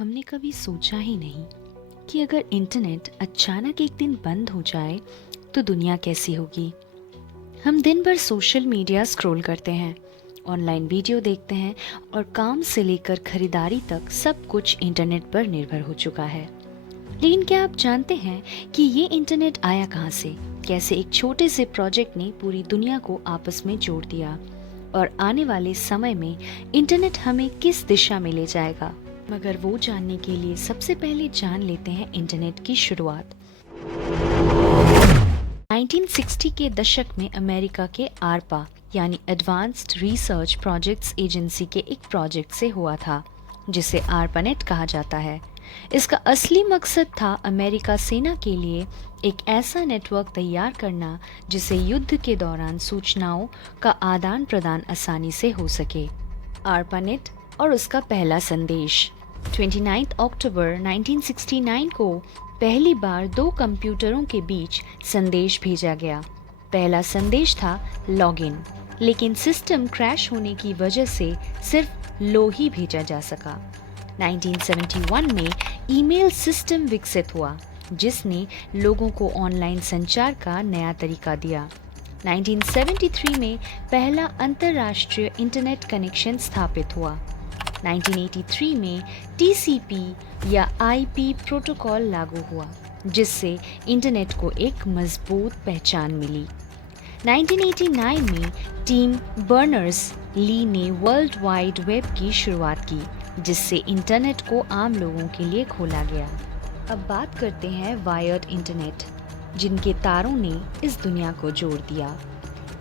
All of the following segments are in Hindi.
हमने कभी सोचा ही नहीं कि अगर इंटरनेट अचानक एक दिन बंद हो जाए तो दुनिया कैसी होगी। हम दिन भर सोशल मीडिया स्क्रॉल करते हैं, ऑनलाइन वीडियो देखते हैं और काम से लेकर खरीदारी तक सब कुछ इंटरनेट पर निर्भर हो चुका है। लेकिन क्या आप जानते हैं कि ये इंटरनेट आया कहाँ से? कैसे एक छोटे से प्रोजेक्ट ने पूरी दुनिया को आपस में जोड़ दिया और आने वाले समय में इंटरनेट हमें किस दिशा में ले जाएगा? मगर वो जानने के लिए सबसे पहले जान लेते हैं इंटरनेट की शुरुआत। 1960 के दशक में अमेरिका के आरपा यानी एडवांस्ड रिसर्च प्रोजेक्ट्स एजेंसी के एक प्रोजेक्ट से हुआ था, जिसे आरपानेट कहा जाता है। इसका असली मकसद था अमेरिका सेना के लिए एक ऐसा नेटवर्क तैयार करना जिससे युद्ध के दौरान सूचनाओं का आदान प्रदान आसानी से हो सके। आरपानेट और उसका पहला संदेश 29 अक्टूबर 1969 को पहली बार दो कंप्यूटरों के बीच संदेश भेजा गया। पहला संदेश था लॉगिन, लेकिन सिस्टम क्रैश होने की वजह से सिर्फ लो ही भेजा जा सका। 1971 में ईमेल सिस्टम विकसित हुआ, जिसने लोगों को ऑनलाइन संचार का नया तरीका दिया। 1973 में पहला अंतर्राष्ट्रीय इंटरनेट कनेक्शन स्थापित हुआ। 1983 में TCP या IP प्रोटोकॉल लागू हुआ, जिससे इंटरनेट को एक मजबूत पहचान मिली। 1989 में टीम बर्नर्स-ली ने वर्ल्ड वाइड वेब की शुरुआत की, जिससे इंटरनेट को आम लोगों के लिए खोला गया। अब बात करते हैं वायर्ड इंटरनेट, जिनके तारों ने इस दुनिया को जोड़ दिया।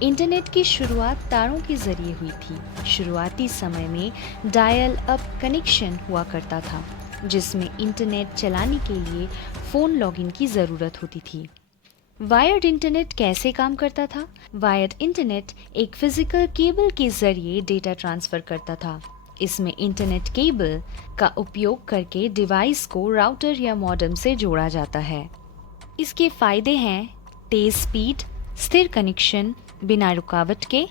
इंटरनेट की शुरुआत तारों के जरिए हुई थी। शुरुआती समय में डायल अप कनेक्शन हुआ करता था, जिसमें इंटरनेट चलाने के लिए फ़ोन लॉगिन की ज़रूरत होती थी। वायर्ड इंटरनेट कैसे काम करता था? वायर्ड इंटरनेट एक फिजिकल केबल के जरिए डेटा ट्रांसफ़र करता था। इसमें इंटरनेट केबल का उपयोग करके डिवाइस को राउटर या मॉडेम से जोड़ा जाता है। इसके फ़ायदे हैं तेज़ स्पीड, स्थिर कनेक्शन, बिना रुकावट के,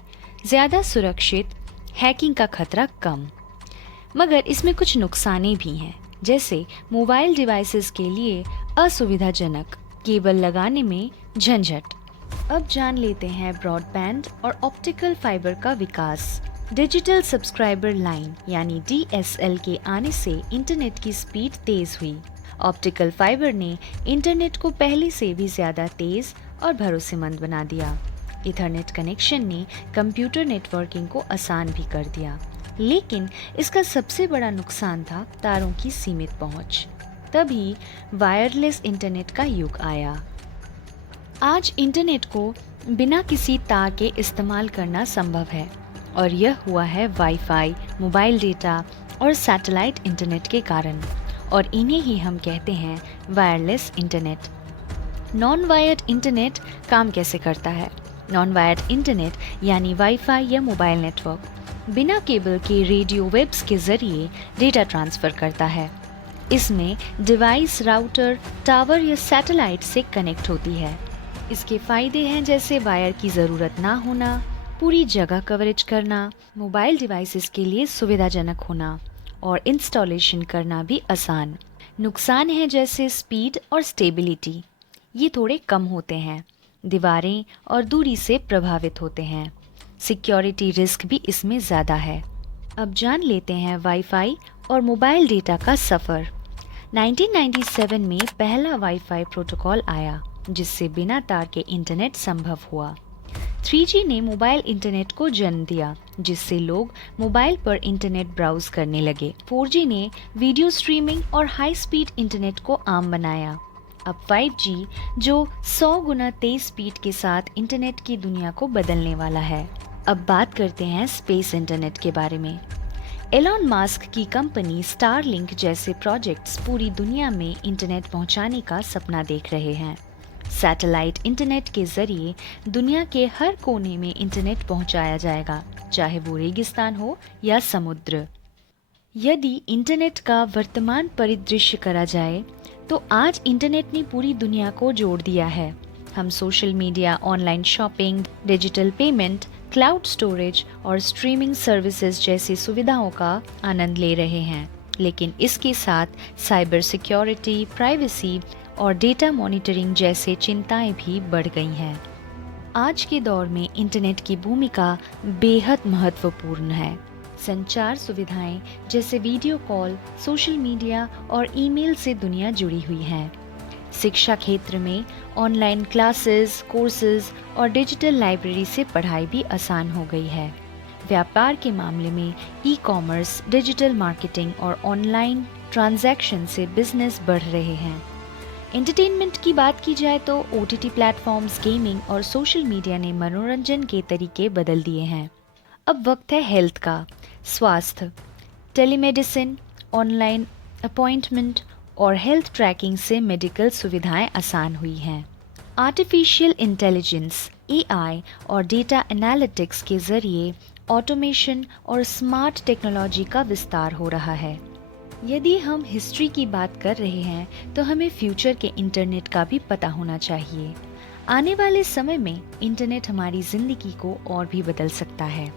ज़्यादा सुरक्षित, हैकिंग का खतरा कम। मगर इसमें कुछ नुकसाने भी हैं, जैसे मोबाइल डिवाइसेस के लिए असुविधाजनक, केबल लगाने में झंझट। अब जान लेते हैं ब्रॉडबैंड और ऑप्टिकल फाइबर का विकास। डिजिटल सब्सक्राइबर लाइन यानी DSL के आने से इंटरनेट की स्पीड तेज़ हुई। ऑप्टिकल फाइबर ने इंटरनेट को पहले से भी ज़्यादा तेज़ और भरोसेमंद बना दिया। इथरनेट कनेक्शन ने कंप्यूटर नेटवर्किंग को आसान भी कर दिया, लेकिन इसका सबसे बड़ा नुकसान था तारों की सीमित पहुंच। तभी वायरलेस इंटरनेट का युग आया। आज इंटरनेट को बिना किसी तार के इस्तेमाल करना संभव है, और यह हुआ है वाईफाई, मोबाइल डेटा और सैटेलाइट इंटरनेट के कारण, और इन्हें ही हम कहते हैं wireless internet. Non wired internet काम कैसे करता है? नॉन वायर्ड इंटरनेट यानी वाईफाई या मोबाइल नेटवर्क बिना केबल के रेडियो वेव्स के जरिए डेटा ट्रांसफ़र करता है। इसमें डिवाइस राउटर, टावर या सैटेलाइट से कनेक्ट होती है। इसके फ़ायदे हैं जैसे वायर की ज़रूरत ना होना, पूरी जगह कवरेज करना, मोबाइल डिवाइसेस के लिए सुविधाजनक होना और इंस्टॉलेशन करना भी आसान। नुकसान हैं जैसे स्पीड और स्टेबिलिटी, ये थोड़े कम होते हैं। दीवारें और दूरी से प्रभावित होते हैं। सिक्योरिटी रिस्क भी इसमें ज़्यादा है। अब जान लेते हैं वाईफाई और मोबाइल डेटा का सफ़र। 1997 में पहला वाईफाई प्रोटोकॉल आया, जिससे बिना तार के इंटरनेट संभव हुआ। 3G ने मोबाइल इंटरनेट को जन्म दिया, जिससे लोग मोबाइल पर इंटरनेट ब्राउज करने लगे। 4G ने वीडियो स्ट्रीमिंग और हाई स्पीड इंटरनेट को आम बनाया। अब 5G जो 100 गुना तेज स्पीड के साथ इंटरनेट की दुनिया को बदलने वाला है। अब बात करते हैं स्पेस इंटरनेट के बारे में। एलॉन मस्क की कंपनी स्टारलिंक जैसे प्रोजेक्ट्स पूरी दुनिया में इंटरनेट पहुंचाने का सपना देख रहे हैं। सैटेलाइट इंटरनेट के जरिए दुनिया के हर कोने में इंटरनेट पहुंचाया जाएगा, चाहे वो रेगिस्तान हो या समुद्र। यदि इंटरनेट का वर्तमान परिदृश्य करा जाए तो आज इंटरनेट ने पूरी दुनिया को जोड़ दिया है। हम social media, online shopping, digital payment, cloud storage और स्ट्रीमिंग सर्विसेज जैसी सुविधाओं का आनंद ले रहे हैं। लेकिन इसके साथ साइबर सिक्योरिटी, प्राइवेसी और डेटा मॉनिटरिंग जैसे चिंताएं भी बढ़ गई हैं। आज के दौर में इंटरनेट की भूमिका बेहद महत्वपूर्ण है। संचार सुविधाएं जैसे वीडियो कॉल, सोशल मीडिया और ईमेल से दुनिया जुड़ी हुई है। शिक्षा क्षेत्र में ऑनलाइन क्लासेस, कोर्सेज और डिजिटल लाइब्रेरी से पढ़ाई भी आसान हो गई है। व्यापार के मामले में ई-कॉमर्स, डिजिटल मार्केटिंग और ऑनलाइन ट्रांजैक्शन से बिजनेस बढ़ रहे हैं। एंटरटेनमेंट की बात की जाए तो ओटीटी प्लेटफॉर्म्स, गेमिंग और सोशल मीडिया ने मनोरंजन के तरीके बदल दिए हैं। अब वक्त है हेल्थ का। स्वास्थ्य, टेलीमेडिसिन, ऑनलाइन अपॉइंटमेंट और हेल्थ ट्रैकिंग से मेडिकल सुविधाएं आसान हुई हैं। आर्टिफिशियल इंटेलिजेंस, एआई और डेटा एनालिटिक्स के जरिए ऑटोमेशन और स्मार्ट टेक्नोलॉजी का विस्तार हो रहा है। यदि हम हिस्ट्री की बात कर रहे हैं तो हमें फ्यूचर के इंटरनेट का भी पता होना चाहिए। आने वाले समय में इंटरनेट हमारी जिंदगी को और भी बदल सकता है।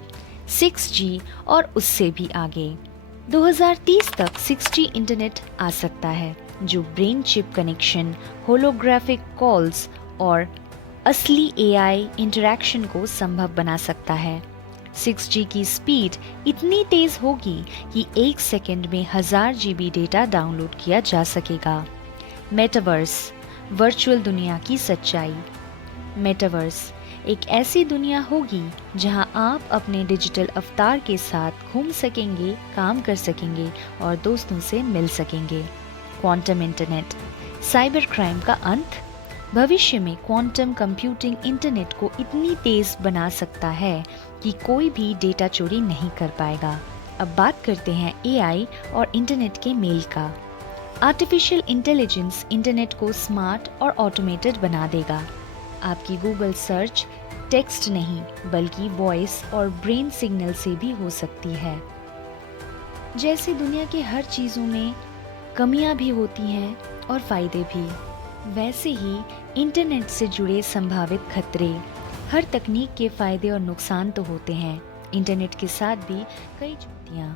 6G और उससे भी आगे 2030 तक 6G इंटरनेट आ सकता है, जो brain chip connection, holographic calls और असली एआई इंटरैक्शन को संभव बना सकता है। 6G की स्पीड इतनी तेज होगी कि 1 सेकंड में 1000 GB डेटा डाउनलोड किया जा सकेगा। मेटावर्स, वर्चुअल दुनिया की सच्चाई। मेटावर्स एक ऐसी दुनिया होगी जहां आप अपने डिजिटल अवतार के साथ घूम सकेंगे, काम कर सकेंगे और दोस्तों से मिल सकेंगे। क्वांटम इंटरनेट, साइबर क्राइम का अंत। भविष्य में क्वांटम कंप्यूटिंग इंटरनेट को इतनी तेज बना सकता है कि कोई भी डेटा चोरी नहीं कर पाएगा। अब बात करते हैं एआई और इंटरनेट के मेल का। आर्टिफिशियल इंटेलिजेंस इंटरनेट को स्मार्ट और ऑटोमेटेड बना देगा। आपकी गूगल सर्च टेक्स्ट नहीं बल्कि वॉइस और ब्रेन सिग्नल से भी हो सकती है। जैसे दुनिया के हर चीज़ों में कमियां भी होती हैं और फायदे भी, वैसे ही इंटरनेट से जुड़े संभावित खतरे। हर तकनीक के फायदे और नुकसान तो होते हैं, इंटरनेट के साथ भी कई चुनौतियां।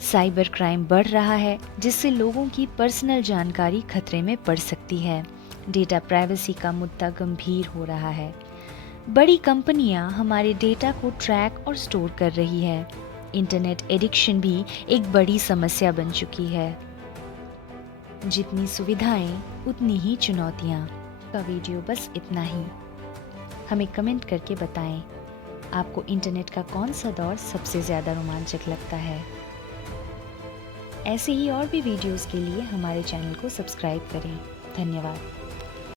साइबर क्राइम बढ़ रहा है, जिससे लोगों की पर्सनल जानकारी खतरे में पड़ सकती है। डेटा प्राइवेसी का मुद्दा गंभीर हो रहा है। बड़ी कंपनियां हमारे डेटा को ट्रैक और स्टोर कर रही है। इंटरनेट एडिक्शन भी एक बड़ी समस्या बन चुकी है। जितनी सुविधाएं उतनी ही चुनौतियां। का वीडियो बस इतना ही। हमें कमेंट करके बताएं आपको इंटरनेट का कौन सा दौर सबसे ज़्यादा रोमांचक लगता है। ऐसे ही और भी वीडियोस के लिए हमारे चैनल को सब्सक्राइब करें। धन्यवाद।